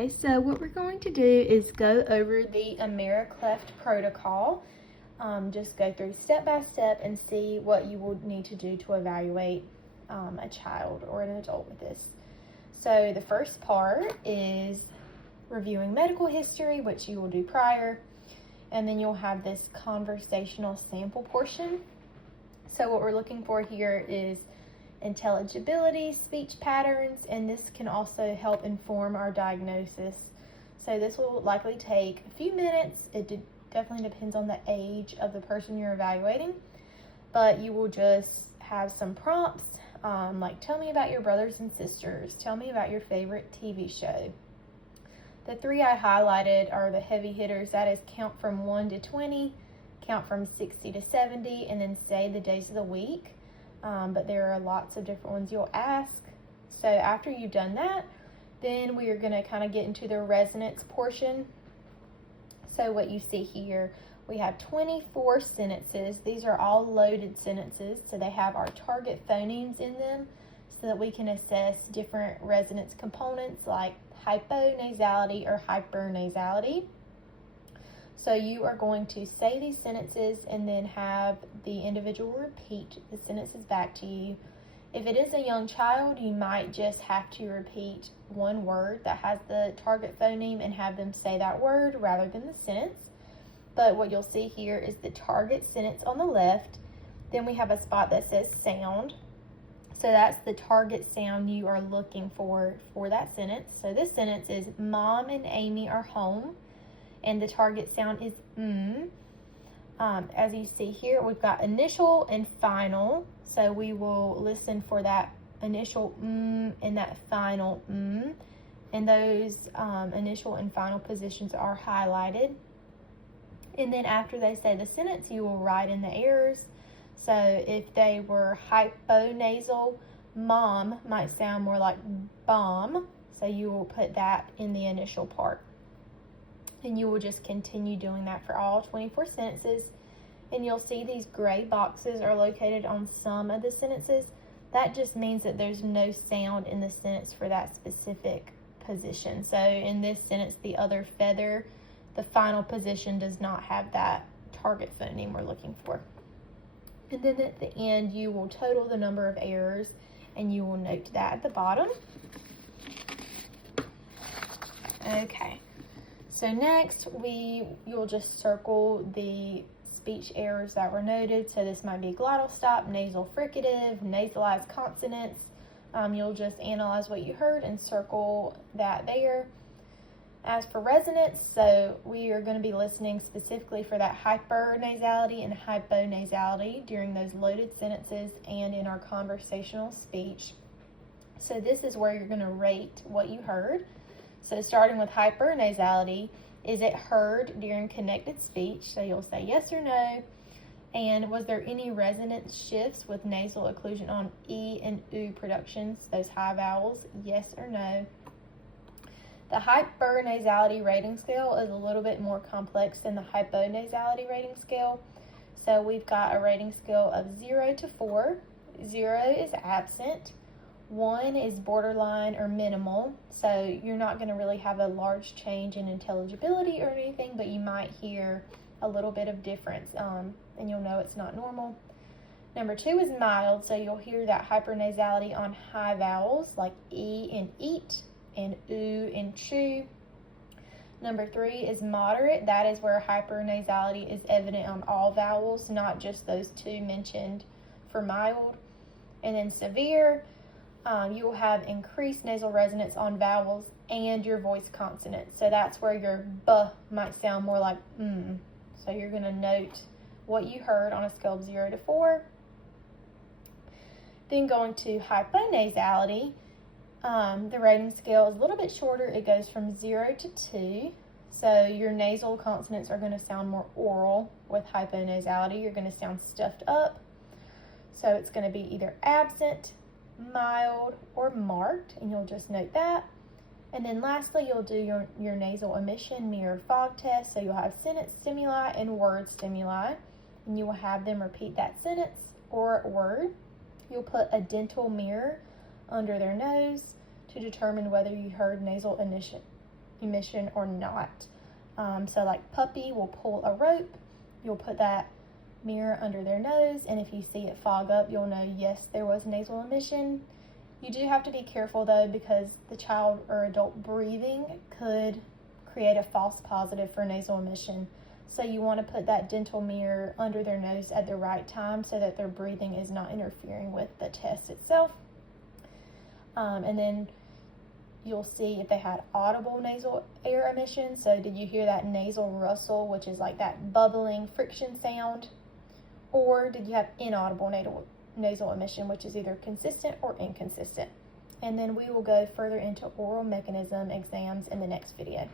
Okay, so what we're going to do is go over the AmeriClef protocol. Just go through step by step and see what you will need to do to evaluate a child or an adult with this. So the first part is reviewing medical history, which you will do prior, and then you'll have this conversational sample portion. So what we're looking for here is intelligibility, speech patterns, and this can also help inform our diagnosis. So this will likely take a few minutes. It definitely depends on the age of the person you're evaluating, but you will just have some prompts like tell me about your brothers and sisters, tell me about your favorite TV show. The three I highlighted are the heavy hitters, that is count from 1 to 20, count from 60 to 70, and then say the days of the week. But there are lots of different ones you'll ask. So after you've done that, then we are going to kind of get into the resonance portion. So what you see here, we have 24 sentences. These are all loaded sentences, so they have our target phonemes in them so that we can assess different resonance components like hyponasality or hypernasality. So you are going to say these sentences and then have the individual repeat the sentences back to you. If it is a young child, you might just have to repeat one word that has the target phoneme and have them say that word rather than the sentence. But what you'll see here is the target sentence on the left. Then we have a spot that says sound. So that's the target sound you are looking for that sentence. So this sentence is Mom and Amy are home. And the target sound is As you see here, we've got initial and final. So we will listen for that initial and that final and those initial and final positions are highlighted. And then after they say the sentence, you will write in the errors. So if they were hyponasal, mom might sound more like bomb. So you will put that in the initial part. And you will just continue doing that for all 24 sentences. And you'll see these gray boxes are located on some of the sentences. That just means that there's no sound in the sentence for that specific position. So in this sentence, the other feather, the final position does not have that target phoneme we're looking for. And then at the end, you will total the number of errors and you will note that at the bottom. Okay. So next, you'll just circle the speech errors that were noted. So this might be glottal stop, nasal fricative, nasalized consonants. You'll just analyze what you heard and circle that there. As for resonance, so we are going to be listening specifically for that hypernasality and hyponasality during those loaded sentences and in our conversational speech. So this is where you're going to rate what you heard. So starting with hypernasality, is it heard during connected speech? So you'll say yes or no. And was there any resonance shifts with nasal occlusion on E and U productions, those high vowels? Yes or no. The hypernasality rating scale is a little bit more complex than the hyponasality rating scale. So we've got a rating scale of 0 to 4. 0 is absent. 1 is borderline or minimal, so you're not going to really have a large change in intelligibility or anything, but you might hear a little bit of difference, and you'll know it's not normal. Number 2 is mild, so you'll hear that hypernasality on high vowels like E and eat and oo and chew. Number 3 is moderate. That is where hypernasality is evident on all vowels, not just those two mentioned for mild. And then severe, you will have increased nasal resonance on vowels and your voice consonants. So that's where your B might sound more like So you're going to note what you heard on a scale of 0 to 4. Then going to hyponasality, the rating scale is a little bit shorter. It goes from 0 to 2. So your nasal consonants are going to sound more oral with hyponasality. You're going to sound stuffed up. So it's going to be either absent, mild, or marked, and you'll just note that. And then lastly, you'll do your nasal emission mirror fog test. So you'll have sentence stimuli and word stimuli, and you will have them repeat that sentence or word. You'll put a dental mirror under their nose to determine whether you heard nasal emission or not. So like puppy will pull a rope, you'll put that mirror under their nose, and if you see it fog up, you'll know, yes, there was nasal emission. You do have to be careful though, because the child or adult breathing could create a false positive for nasal emission. So you want to put that dental mirror under their nose at the right time so that their breathing is not interfering with the test itself. And then you'll see if they had audible nasal air emission. So did you hear that nasal rustle, which is like that bubbling friction sound? Or did you have inaudible nasal emission, which is either consistent or inconsistent? And then we will go further into oral mechanism exams in the next video.